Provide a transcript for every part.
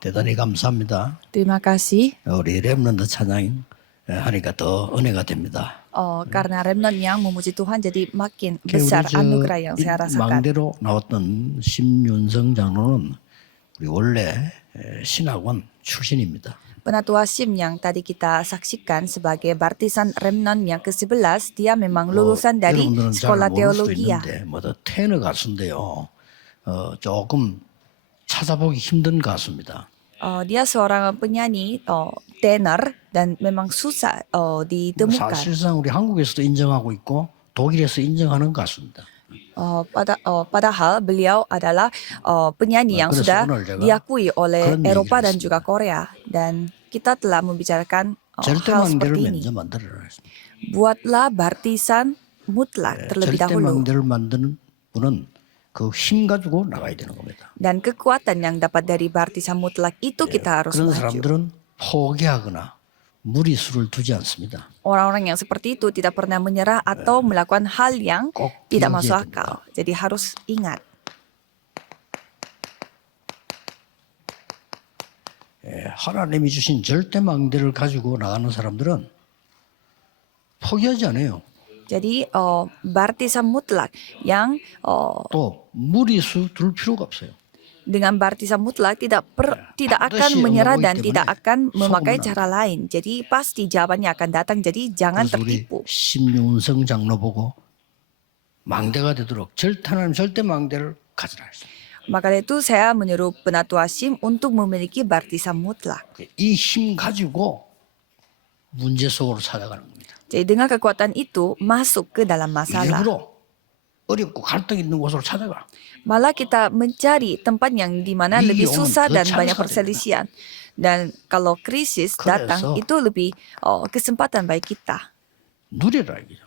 대단히 감사합니다. Terima kasih 우리 렘넌트 찬양 하니까 더 은혜가 됩니다. karena remnant yang memuji Tuhan jadi makin 우리 besar anugerah yang saya rasakan. 망대로 나왔던 심윤성 장로는 우리 원래 신학원 출신입니다. Penatua Sim yang tadi kita saksikan sebagai baptisan remnant yang ke-11, dia memang lulusan dari 여러분들은 잘 sekolah 모를 수도 teologi. 있는데 테너 가수인데요. 조금 찾아보기 힘든 가수입니다. Dia seorang penyanyi tenor dan memang susah ditemukan. 사실상 우리 한국에서도 인정하고 있고 독일에서 인정하는 가수입니다. Padahal beliau adalah penyanyi yang 그래서 sudah 오늘 제가 diakui oleh 그런 Eropa 얘기를 dan juga Korea. Dan kita telah membicarakan hal 절대망대를 seperti ini. 먼저 만들어라 했습니다. Buatlah baptisan mutlak terlebih dahulu. 절대망대를 만드는 분은 그 힘 가지고 나가야 되는 겁니다. Dan kekuatan yang dapat dari baptisan mutlak itu kita harus 그런 maju. 사람들은 포기하거나 무리수를 두지 않습니다. Orang-orang yang seperti itu tidak pernah menyerah atau melakukan hal yang 꼭 tidak 기억해야 masuk 됩니다. akal. Jadi harus ingat. 하나님이 주신 절대망대를 가지고 나가는 사람들은 포기하지 않아요. Jadi baptisan mutlak yang 또 무리수 둘 필요가 없어요. dengan baptisan mutlak tidak akan 반드시 menyerah 영광이기 dan 때문에 tidak akan memakai 소금은 cara lain. Jadi pasti jawabannya akan datang. Jadi jangan 그래서 우리 tertipu. 심윤성 장로 보고 망대가 되도록 하나님 절대망대를 가지라 했어요. Maka dari itu saya menyuruh penatua Sim untuk memiliki baptisan mutlak. 이 힘 가지고 문제 속으로 찾아가는 겁니다. Jadi dengan kekuatan itu masuk ke dalam masalah. 일부러 어렵고 갈등 있는 곳으로 찾아가. Malah kita mencari tempat yang di mana Iya, lebih Om, susah dan chance banyak ada. perselisihan. Dan kalau krisis datang 그래서 itu lebih kesempatan bagi kita. 누리라 이거죠.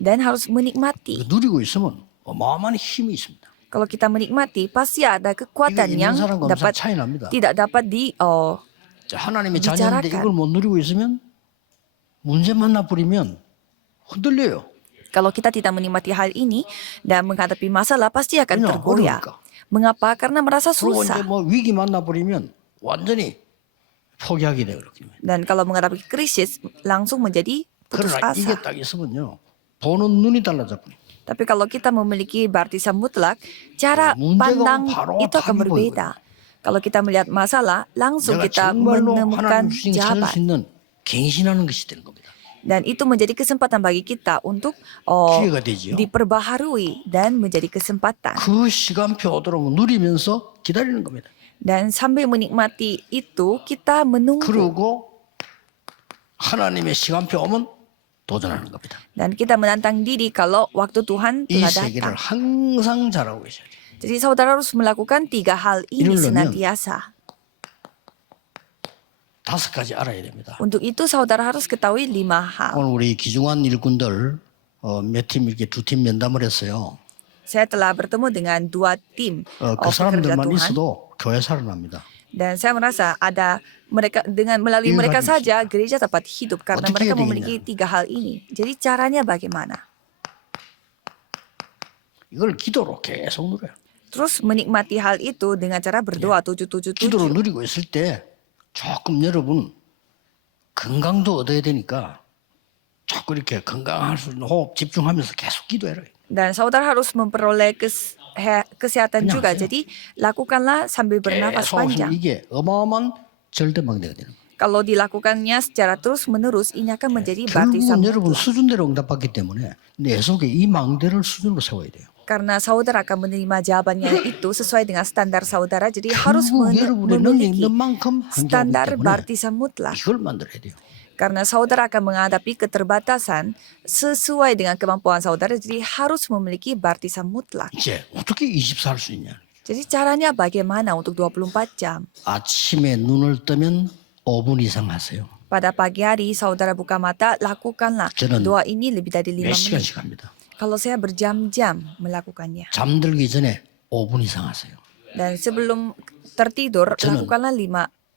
Dan harus menikmati. 누리고 있으면 어마어마한 힘이 있습니다. Kalau kita menikmati pasti ada kekuatan 이거 yang 있는 사람과 없는 dapat 사람 차이 납니다. tidak dapat 자, 하나님의 자녀인데 bicarakan. 이걸 못 누리고 있으면 문제 만나 버리면 흔들려요. Kalau kita tidak menikmati hal ini dan menghadapi masalah pasti akan 왜냐, tergoyah. 어려우니까. Mengapa? Karena merasa 그리고 이제 susah. 뭐 위기 만나 버리면 완전히 포기하게 돼요. 그렇게. Dan kalau menghadapi krisis langsung menjadi putus 그러나 이게 asa. 딱 있으면요. 보는 눈이 달라져 버려요. Tapi kalau kita memiliki baptisan mutlak, cara 문제가 pandang 바로 itu akan 답이 berbeda. Kalau kita melihat masalah, langsung 내가 kita 정말로 menemukan 하나님 주신 게 찾을 수 jawaban. 있는 갱신하는 것이 되는 겁니다. Dan itu menjadi kesempatan bagi kita untuk 기회가 되지요. diperbaharui dan menjadi kesempatan. 그 시간표 오도록 누리면서 기다리는 겁니다. Dan sambil menikmati itu, kita menunggu. 그리고 하나님의 시간표 오면 도전하는 겁니다. Dan kita menantang diri kalau waktu Tuhan 이 telah 세계를 datang. 항상 잘하고 계셔야 돼요. Jadi saudara harus melakukan 3 hal ini 이러려면 senantiasa. 5가지 알아야 됩니다. Untuk itu saudara harus ketahui 5 hal. 오늘 우리 기중한 일꾼들 몇 팀 이렇게 2팀 면담을 했어요. Saya telah bertemu dengan 2 tim 그 pekerja 사람들만 Tuhan. 있어도 교회 살아납니다. Dan saya merasa ada mereka melalui Ini mereka bagus. saja gereja dapat hidup karena 어떻게 mereka 해야 memiliki 되겠냐? 3 hal ini. Jadi caranya bagaimana? 이걸 기도로 계속 누려요. Terus menikmati hal itu dengan cara berdoa 777. 기도로 누리고 있을 때 조금 여러분 건강도 얻어야 되니까 자꾸 이렇게 건강할 수 있는 호흡 집중하면서 계속 기도해라. Dan saudara harus memperoleh kesehatan 그냥 juga. 하세요. Jadi lakukanlah sambil bernafas 계속 하시면 panjang. 이게 어마어마한 절대망대가 되는 거예요. Kalau dilakukannya secara terus menerus, ini akan menjadi baptisan 결국은 여러분 mutlak. 수준대로 응답받기 때문에 내 속에 이 망대를 수준으로 세워야 돼요. Karena saudara akan menerima jawabannya itu sesuai dengan standar saudara. Jadi harus 결국 여러분의 능력 memiliki 있는 만큼 한계가 standar 오기 때문에 baptisan mutlak. 이걸 만들어야 돼요. Karena saudara akan menghadapi keterbatasan sesuai dengan kemampuan saudara. Jadi harus memiliki baptisan mutlak. 이제 어떻게 24 할 수 있냐? Jadi caranya bagaimana untuk 24 jam? 아침에 눈을 뜨면 5분 이상 하세요. Pada pagi hari saudara buka mata, lakukanlah 저는 doa ini lebih dari 5 몇 menit. 시간씩 합니다. Kalau saya berjam-jam melakukannya. 잠들기 전에 5분 이상 하세요. Dan sebelum tertidur, 저는 lakukanlah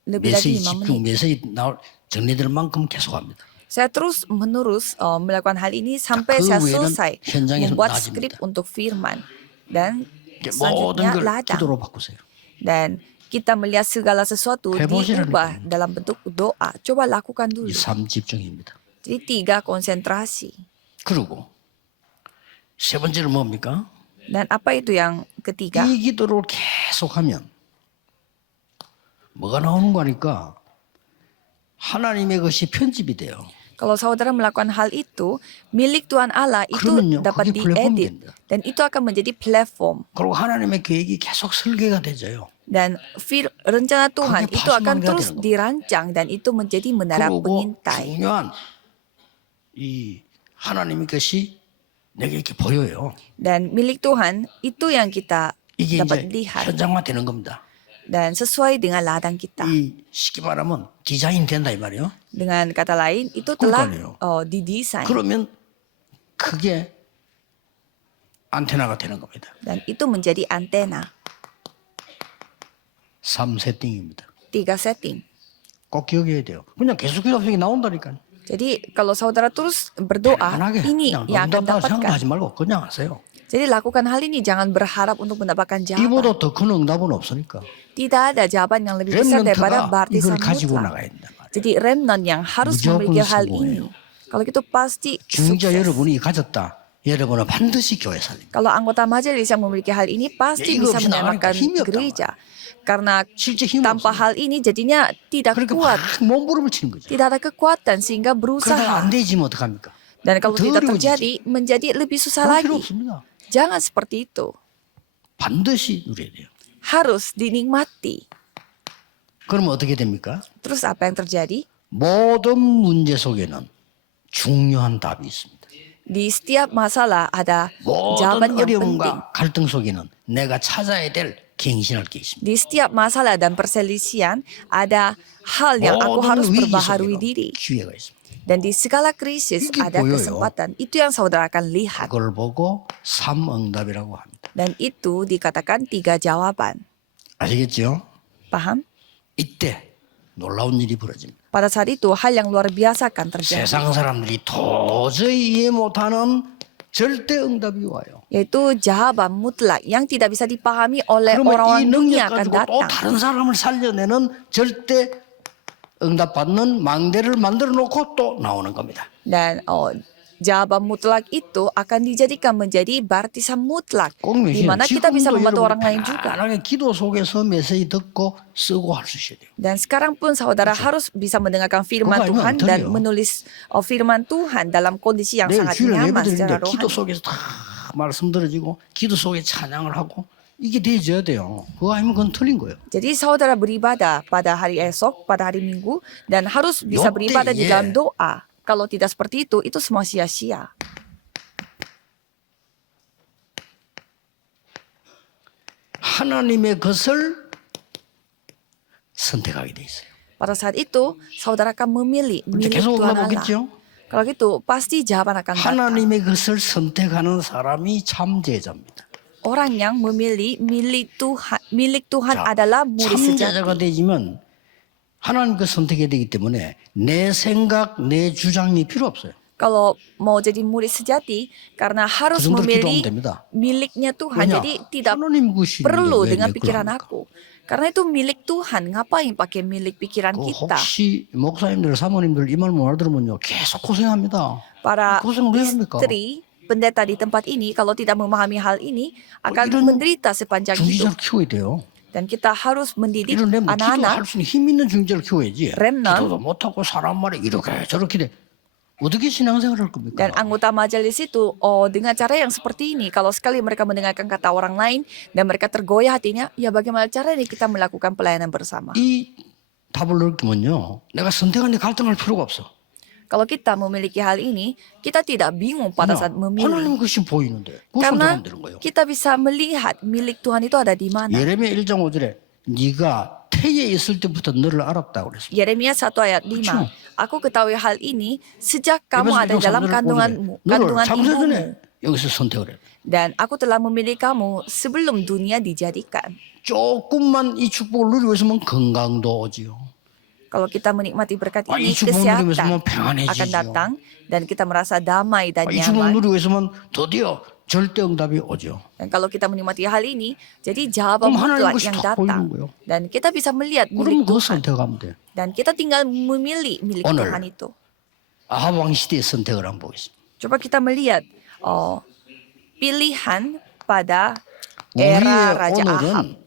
lebih dari 메시지 5 집중, menit. 메시지 나올 정리될 만큼 계속합니다. Saya terus menerus melakukan hal ini sampai 그 saya 외에는 selesai 현장에서 membuat 나아집니다. skrip untuk firman. Dan 모든 selanjutnya 걸 ladang. 기도로 바꾸세요. Dan kita melihat segala sesuatu 해보시라니까요. diubah dalam bentuk doa. Coba lakukan dulu. 이 삶 집중입니다. Jadi 3 konsentrasi. 그리고 세 번째는 뭡니까? Dan apa itu yang ketiga? 이 기도를 계속하면 뭐가 나오는 거니까 하나님의 것이 편집이 돼요. Kalau saudara melakukan hal itu, milik Tuhan Allah itu 그러면요, dapat 그게 플랫폼이 diedit. 됩니다. Dan itu akan menjadi platform. 그리고 하나님의 계획이 계속 설계가 되져요. Dan rencana Tuhan 그게 itu akan 파수망대가 terus 되는 겁니다. dirancang dan itu menjadi menara 그리고 pengintai. 중요한 이 하나님의 것이 내게 이렇게 보여요. Dan milik Tuhan itu yang kita 이게 dapat 이제 lihat. 현장화 되는 겁니다. Dan sesuai dengan ladang kita. 이 쉽게 말하면 디자인 된다 이 말이에요. Dengan kata lain, itu telah 그러니까요. didesain. 그러면 그게 안테나가 되는 겁니다. Dan itu menjadi antena. 3세팅입니다. 3 setting. 꼭 기억해야 돼요. 그냥 계속 기도하면 나온다니까요. Jadi kalau saudara terus berdoa, 편안하게 ini 그냥 yang akan 응답받아 dapatkan. 생각하지 말고 그냥 하세요. Jadi lakukan hal ini, jangan berharap untuk mendapatkan jawaban. 이보다 더 큰 응답은 없으니까. Tidak ada jawaban yang lebih besar daripada 렘넌트가 baptisan 이걸 가지고 mutlak. 나가야 된단 말이에요. Jadi remnant yang harus 무조건 memiliki hal 성공해요. ini. Kalau gitu pasti 중자 sukses. 여러분이 가졌다. 여러분은 반드시 교회 살립니다. Kalau anggota majelis yang memiliki hal ini pasti Ya, 이거 bisa 없이 나가니까 menyelamatkan 힘이 없단 gereja. Karena 실제 힘이 tanpa 없어요. hal ini jadinya tidak 그러니까 kuat, 막 몸부림을 치는 거죠. tidak ada kekuatan sehingga 그러다가 berusaha. 안 되지면 어떡합니까? Dan kalau 더 tidak 어려워지지. terjadi, menjadi lebih susah 그럴 필요 lagi. 없습니다. Jangan seperti itu. 반드시 누려야 돼요. Harus dinikmati. 그러면 어떻게 됩니까? Terus apa yang terjadi? 모든 문제 속에는 중요한 답이 있습니다. Di setiap masalah ada 모든 jawaban yang penting. 어려움과 갈등 속에는 내가 찾아야 될 갱신할 게 있습니다. Di setiap masalah dan perselisihan ada hal yang aku harus 모든 위기 perbaharui 속에는 diri. 기회가 있습니다. Dan di segala krisis 이게 ada 보여요. kesempatan. Itu yang saudara akan lihat. 그걸 보고 삼응답이라고 합니다. Dan itu dikatakan 3 jawaban. 아시겠죠? Paham? 이때 놀라운 일이 벌어집니다. Pada saat itu hal yang luar biasa akan terjadi. 세상 사람들이 도저히 이해 못하는 절대 응답이 와요. Yaitu jawaban mutlak yang tidak bisa dipahami oleh 그러면 이 orang-orang dunia 능력 akan 가지고 또 datang. 다른 사람을 살려내는 절대 응답받는 망대를 만들어 놓고 또 나오는 겁니다. Dan jawaban mutlak itu akan dijadikan menjadi baptisan mutlak. 꼭 Di mana kita bisa membantu orang lain juga. 편안하게 기도 속에서 메시지 듣고 쓰고 할 수 있어야 돼요. Dan sekarang pun saudara harus bisa mendengarkan firman 그거 Tuhan 아니면 dan 안 돼요. menulis firman Tuhan dalam kondisi yang 내일 sangat 주일에 nyaman 예배 secara 드리는데 기도 rohani. 속에서 다 말씀 들어지고 기도 속에 찬양을 하고 이게 되어져야 돼요. 그거 아니면 그건 틀린 거예요. Jadi saudara beribadah pada hari esok, pada hari Minggu, dan harus bisa Yote, beribadah di yeah. dalam doa. Kalau tidak seperti itu semua sia-sia. 하나님의 것을 선택하게 돼 있어요. Pada saat itu, saudara akan memilih 근데 milik 계속 Tuhan Allah. 올라보겠죠? Kalau gitu, pasti jawaban akan datang. 하나님의 것을 선택하는 사람이 참제자입니다. Orang yang memilih milik Tuhan 자, adalah murid sejati. 참제자가 되지만 하나님 것 선택해야 되기 때문에 내 생각, 내 주장이 필요 없어요. Kalau mau jadi murid sejati, karena harus 그 정도로 memilih 기도하면 됩니다. miliknya Tuhan. 왜냐? Jadi tidak 하나님 것이 perlu 있는데 왜 dengan 내 pikiran 걸 합니까? aku. Karena itu milik Tuhan. Ngapain pakai milik pikiran 그 kita? 혹시 목사님들, 사모님들 이 말 못 알아들으면요 계속 고생합니다. Para 고생 왜 합니까? istri pendeta di tempat ini, kalau tidak memahami hal ini, akan 이런 menderita sepanjang hidup. 중지자를 키워야 돼요. Dan kita harus mendidik 이런 렘 기도할 anak-anak. 수 있는 힘 있는 중지자를 키워야지. 렘넌. 기도도 못하고 사람 말에 이렇게 저렇게 돼. 어떻게 신앙생활을 할 겁니까? Dan anggota majelis itu, dengan cara yang seperti ini, kalau sekali mereka mendengarkan kata orang lain dan mereka tergoyah hatinya, ya bagaimana caranya kita melakukan pelayanan bersama? 이 답을 느끼면요, 내가 선택하는데 갈등할 필요가 없어. Kalau kita memiliki hal ini, kita tidak bingung pada saat 하나님 memilih. 것이 보이는데 그거 Karena 선택하면 되는 거예요. kita bisa melihat milik Tuhan itu ada di mana. 예레미야 1장 5절에 네가 태에 있을 때부터 너를 알았다고 그랬습니다. Yeremia 1 ayat 5. 그렇죠. Aku ketahui hal ini sejak kamu 에베소 ada 1장 dalam 3절에 kandungan 너를 창세 ibumu. 전에 여기서 선택을 해. Dan aku telah memilih kamu sebelum dunia dijadikan. 조금만 이 축복을 누리고 있으면 건강도 오지요. Kalau kita menikmati berkat 아, ini, 이 축복 누리면서 kesehatan 뭐 평안해지지요. akan datang dan kita merasa damai dan 이 축복 nyaman. 누리고 있으면 드디어 절대 응답이 오죠. Dan kalau kita menikmati hal ini, jadi jawaban 그럼 하나님 mutlak 것이 yang 딱 보이는 datang. 거예요. Dan kita bisa melihat 그러면 milik 그거 Tuhan. 선택하면 돼요. Dan kita tinggal memilih milik 오늘. Tuhan itu. 아합 왕 시대의 선택을 한번 보겠습니다. Coba kita melihat pilihan pada era 우리의 Raja Ahab. 오늘은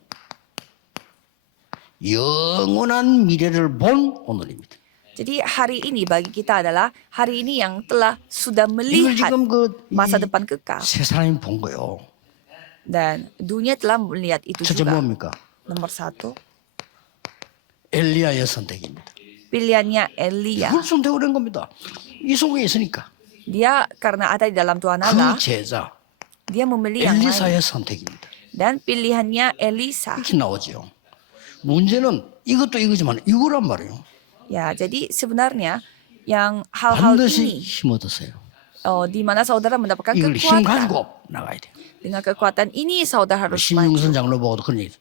영원한 미래를 본 오늘입니다. Jadi hari ini bagi kita adalah hari ini yang telah sudah 이걸 melihat 지금 masa depan kekal. 세 사람이 본 거예요. Dan dunia telah melihat itu 첫째 juga. 뭡니까? Nomor 1, 엘리야의 선택입니다. pilihannya Elia. 그걸 선택을 한 겁니다. 이 속에 있으니까. Dia karena ada di dalam Tuhan 그 Allah, 제자 dia memilih yang lain. 엘리사의 선택입니다. Dan pilihannya Elisa. 이렇게 나오죠. 문제는 이것도 이거지만 이거란 말이에요. Ya, jadi sebenarnya yang hal-hal 반드시 ini 힘 얻으세요. di mana saudara mendapatkan 이걸 힘 kekuatan. 가지고 나가야 돼요. Dengan kekuatan ini saudara harus maju. 신용선 장로 보고도 그런 얘기.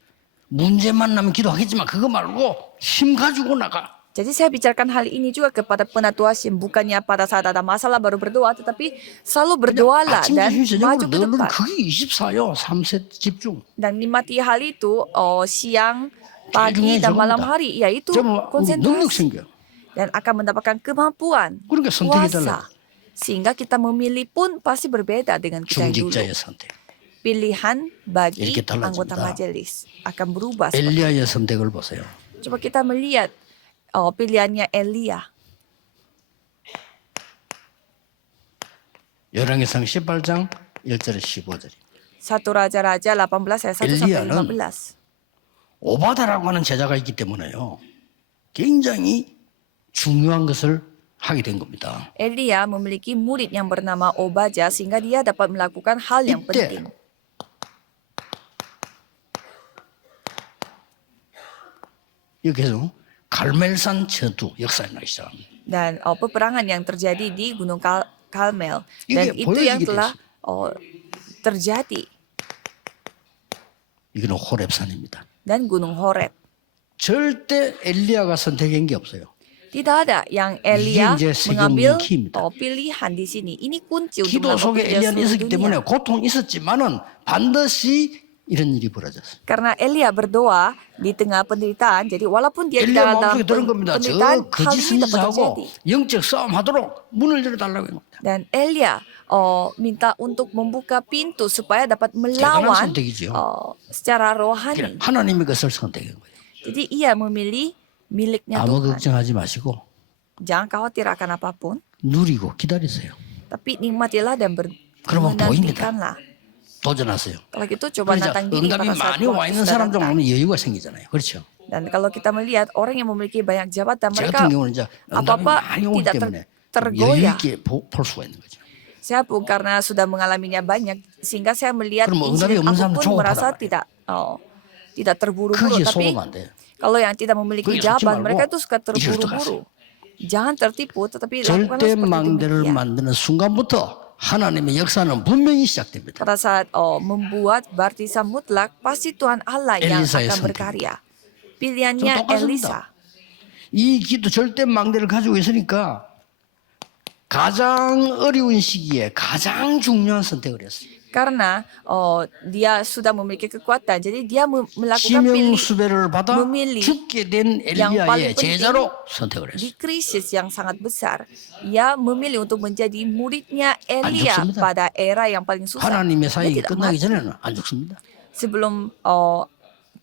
문제 만나면 기도하겠지만 그거 말고 힘 가지고 나가. Jadi saya bicarakan hal ini juga kepada penatua Sim. Bukannya pada saat ada masalah baru berdoa, tetapi selalu berdoalah 아침 dan 점심 maju 저녁으로 ke 너는 depan. 그게 24요. 3세 집중. Dan nikmati hal itu siang, pagi, 중요해, dan malam 저겁니다. hari. Yaitu 좀 능력 konsentrasi. 생겨. Dan akan mendapatkan kemampuan, 그러니까 선택이 달라. kuasa. Sehingga kita memilih pun pasti berbeda dengan kita yang dulu. 중직자의 선택. Pilihan bagi 이렇게 달라집니다. anggota majelis akan berubah. seperti 엘리야의 선택을 보세요. Coba kita melihat pilihannya Elia. 열왕기상 18장 1절에 15절. 1 Raja-Raja 18 ayat 1 sampai 엘리야는 15. 오바다라고 하는 제자가 있기 때문에요. 굉장히 중요한 것을 하게 된 겁니다. Elia memiliki murid yang bernama Obaja sehingga dia dapat melakukan hal yang 이때 penting. 여기서 갈멜산 전투 역사에 나기 시작합니다. Dan peperangan yang terjadi di Gunung Karmel. Dan 이게 itu yang 보여지게 telah terjadi. 이거는 호렙산입니다. Dan Gunung Horeb. 절대 엘리야가 선택한 게 없어요. Tidak ada yang Elia 이게 이제 mengambil 세계의 키입니다. pilihan di sini. Ini kunci untuk 기도 속에 melakukan 엘리야는 seluruh 있었기 때문에 dunia. 고통이 있었지만은 반드시 이런 일이 벌어졌어요. Karena Elia berdoa di tengah penderitaan, jadi walaupun dia di 엘리야 dalam 마음속에 들은 겁니다. penderitaan, 저 hal 거짓 ini dapat 선지자하고 terjadi. 영적 싸움하도록 문을 열어달라고 한 겁니다. Dan Elia minta untuk membuka pintu supaya dapat 대단한 melawan 선택이죠. secara rohani. 하나님의 것을 선택한 거예요. Jadi ia memilih miliknya 아무 Tuhan. 걱정하지 마시고 Jangan khawatir akan apapun, 누리고 기다리세요. tapi nikmatilah dan 그러면 보입니다. menantikanlah. 도전하세요. Kalau gitu coba 그러자 nantang diri 응답이 pada saat 많이 와 waktu 있는 sudah 사람 좀 datang. 오면 여유가 생기잖아요. 그렇죠? Dan kalau kita melihat orang yang memiliki banyak jabatan, 저 mereka 같은 경우는 이제 응답이 apa-apa 많이 오기 tidak 때문에 여유 tergoyah. 있게 볼 수가 있는 거죠. Saya pun karena sudah mengalaminya banyak, sehingga saya melihat 그럼 응답이 insiden 없는 aku 사람은 pun 조급하단 merasa 말이에요. tidak terburu-buru. 거기에 Tapi 속으면 안 돼요. kalau yang tidak memiliki 거기에 속지 jawaban, 말고 mereka itu suka 이리로 들어가세요. terburu-buru. Jangan tertipu, tetapi lakukanlah 절대 seperti 망대를 demikian. 만드는 순간부터 하나님의 역사는 분명히 시작됩니다. Pada saat membuat baptisan mutlak, pasti Tuhan Allah yang Elisa'의 akan 선택. berkarya. Pilihannya 저 똑같습니다. Elisa. 이 기도 절대 망대를 가지고 있으니까 가장 어려운 시기에 가장 중요한 선택을 했어요. Karena dia sudah memiliki kekuatan, jadi dia melakukan 시명 수배를 받아 memilih 죽게 된 yang paling 엘리야의 penting 제자로 선택을 di 했어요. krisis yang sangat besar. Ia memilih untuk menjadi muridnya Elia 죽습니다. pada era yang paling susah. 하나님의 Dia 사역이 tidak 끝나기 mati. 전에는 안 죽습니다. Sebelum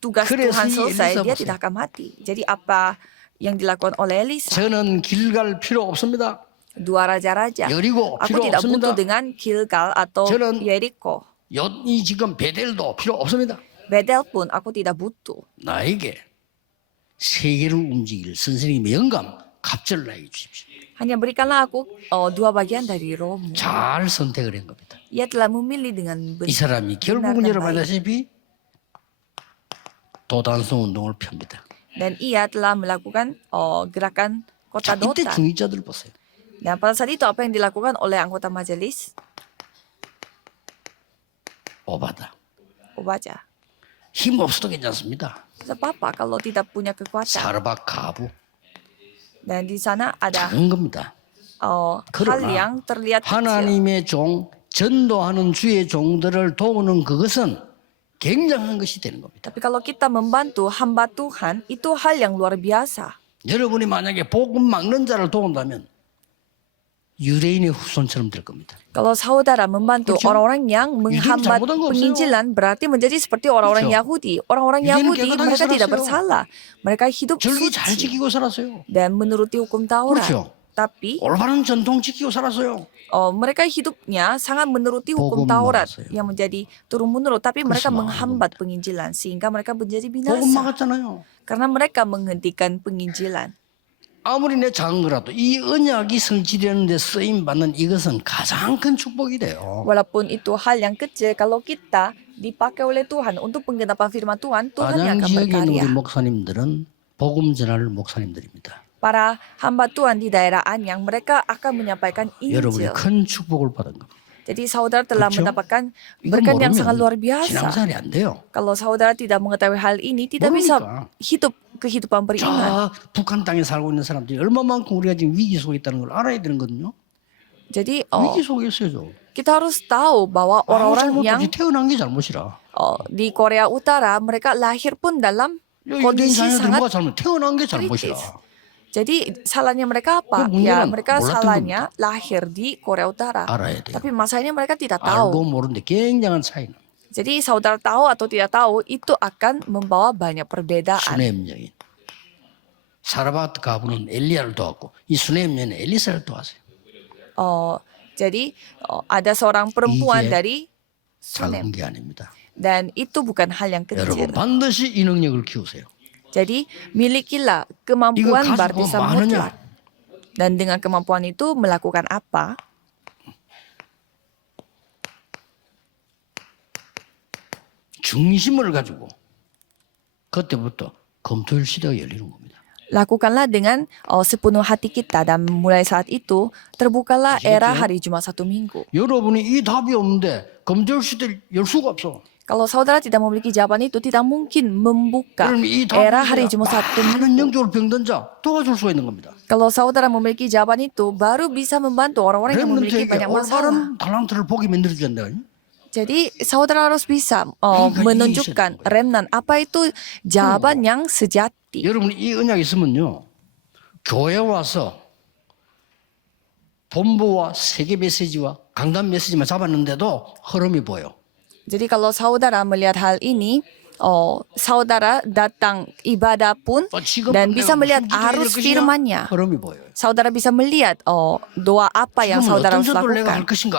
tugas 그래서 Tuhan 이 selesai, 엘리사 dia 보세요. tidak akan mati. Jadi apa yang dilakukan oleh Elisa? 저는 길 갈 필요 없습니다. Dua raja-raja. 여리고 Aku 필요 tidak 없습니다. butuh dengan Gilgal atau 저는 Yeriko. 이 지금 베델도 필요 없습니다. Bedel pun aku tidak butuh. 나에게 세계를 움직일 선생님의 영감, 갑절을 나에게 주십시오. Hanya berikanlah aku dua bagian dari rohmu. 잘 선택을 한 겁니다. Ia telah memilih dengan 이 사람이 결국은 dan 여러분 baik. 아시다시피 도단성 운동을 펴니다. Dan ia telah melakukan gerakan kota 자, 이때 Dothan. 중위자들 보세요. Dan pada saat itu apa yang dilakukan oleh anggota majelis? 오바다. Obaja. 힘 없어도 괜찮습니다. Tidak apa-apa kalau tidak punya kekuatan. 사르밧 가부 Dan di sana ada 작은 겁니다. hal 그러나 yang terlihat kecil. 하나님의 종 전도하는 주의 종들을 도우는 그것은 굉장한 것이 되는 겁니다. Tapi kalau kita membantu hamba Tuhan, itu hal yang luar biasa. 여러분이 만약에 복음 막는 자를 도운다면 유대인의 후손처럼 될 겁니다. Kalau saudara membantu 그렇죠? orang-orang yang menghambat 잘못한 거 없어요. penginjilan, berarti menjadi seperti orang-orang 그렇죠? Yahudi. Orang-orang 유대인은 Yahudi 깨끗하게 mereka tidak 살았어요. bersalah. Mereka hidup 절기 잘 suci 지키고 살았어요. dan menuruti hukum Taurat. 그렇죠. Tapi 올바른 전통 지키고 살았어요. mereka hidupnya sangat menuruti hukum 복음 Taurat 막았어요. yang menjadi turun-menurun. Tapi mereka 그래서 menghambat penginjilan sehingga mereka menjadi 복음 binasa. 막았잖아요. Karena mereka menghentikan penginjilan. 아무리 내 작은 거라도 이 언약이 성취되는 데 쓰임 받는 이것은 가장 큰 축복이 돼요. Walaupun itu hal yang kecil, kalau kita dipakai oleh Tuhan untuk penggenapan firman Tuhan, Tuhan yang 가장 akan 지역에 있는 우리 berkarya. 목사님들은 복음 전할 목사님들입니다. Para hamba Tuhan di daerah Anyang, mereka akan menyampaikan 여러분이 Injil. 큰 축복을 받은 겁니다. Jadi saudara telah 그렇죠? mendapatkan 이건 berkat yang sangat luar 모르면 biasa. 신앙생활이 안 돼요. Kalau saudara tidak mengetahui hal ini, tidak bisa 모르니까. hidup kehidupan beriman. 자, 북한 땅에 살고 있는 사람들이 얼마만큼 우리가 지금 위기 속에 있다는 걸 알아야 되는 거거든요. Jadi 위기 속에 있어요. kita harus tahu bahwa orang-orang yang 태어난 게 잘못이라. di Korea Utara, mereka lahir pun dalam 유대인 kondisi 자녀들이 sangat 뭐가 잘못? 태어난 게 kritis. 잘못이라. Jadi salahnya mereka apa? 그 문제는 Ya mereka 몰랐던 salahnya lahir di Korea Utara. 알아야 돼요. Tapi masalahnya mereka tidak 알고 tahu. 모르는데 굉장한 차이는 Jadi saudara tahu atau tidak tahu itu akan membawa banyak perbedaan. 수네임 여인. 사라밧 가부는 엘리야를 도왔고 이 수네임 여인은 엘리사를 도왔어요. Jadi ada seorang perempuan 이게 dari 작은 Sunem 게 아닙니다. dan itu bukan hal yang kecil. 여러분 반드시 이 능력을 키우세요. Jadi milikilah 이거 kemampuan 가지고 baptisan 뭐 mutlak. 하느냐? Dan dengan kemampuan itu melakukan apa? 중심을 가지고 그때부터 검토일 시대가 열리는 겁니다. Lakukanlah dengan sepenuh hati kita dan mulai saat itu terbukalah era hari Jumat satu minggu. 여러분이 이 답이 없는데 검토일 시대를 열 수가 없어. Kalau saudara tidak memiliki jawaban itu, tidak mungkin membuka 그럼 이 era 답이 hari Jumat satu 많은 minggu. 영적으로 병든 자 도와줄 수가 있는 겁니다. Kalau saudara memiliki jawaban itu, baru bisa membantu orang-orang yang memiliki 렘넌트에게 banyak masalah. 올바른 달란트를 보게 만들어준다. Jadi saudara harus bisa 그러니까 menunjukkan 이해하셔야 remnant apa itu jawaban yang sejati. 여러분 이 언약이 있으면요 교회 와서 본부와 세계 메시지와 강단 메시지만 잡았는데도 흐름이 보여. Jadi kalau saudara melihat hal ini, saudara datang ibadah pun dan bisa melihat arus firman-Nya. 흐름이 보여요. Saudara bisa melihat doa apa yang 지금은 saudara 어떤 harus 전도를 내가 할 lakukan. 것인가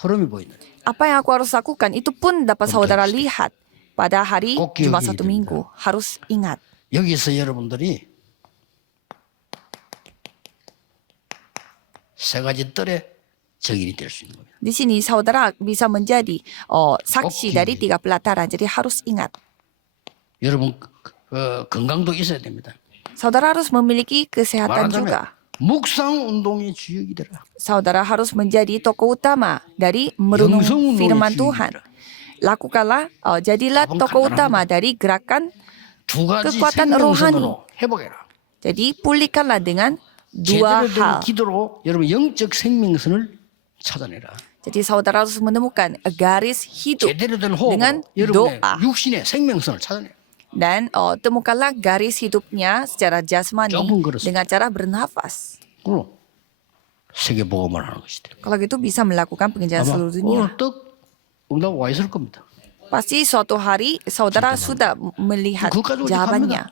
흐름이 보이는. Apa yang aku harus lakukan itu pun dapat saudara lihat pada hari 꼭 Jumat 기억해야 satu 됩니다. minggu. Harus ingat. 여기서 여러분들이 세 가지 뜰의 적인이 될 수 있는 겁니다. Di sini saudara bisa menjadi saksi Oke. dari 3 pelataran. Jadi harus ingat. 여러분 건강도 있어야 됩니다. Saudara harus memiliki kesehatan 말하자면 juga. 묵상 운동의 주역이 되라. Saudara harus menjadi tokoh utama dari merenung 영성 운동의 firman 주역이 Tuhan. 되라. Lakukanlah, jadilah Abang tokoh 간단합니다. utama dari gerakan. 두 가지 그것과는 생명선으로 회복해라. Jadi pulihkanlah dengan 2 제대로 된 hal. 기도로 여러분 영적 생명선을 찾아내라. Jadi saudara harus menemukan garis hidup 제대로 된 dengan 호흡으로 여러분의 doa. 육신의 생명선을 찾아내라. Dan temukanlah garis hidupnya secara jasmani 조금 그렇습니다. dengan cara bernafas. 그럼 세계 복음을 하는 것이 돼. Kalau gitu bisa melakukan penginjilan 아마 seluruh dunia. 오늘 떡 응답 와 있을 겁니다. Pasti suatu hari saudara sudah melihat 그것까지 오직 jawabannya.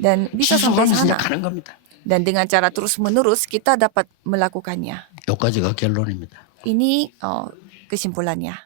Dan bisa sampai 지속하면서 이제 sana. 가는 겁니다. Dan dengan cara terus-menerus kita dapat melakukannya. 여기까지가 결론입니다. Ini kesimpulannya.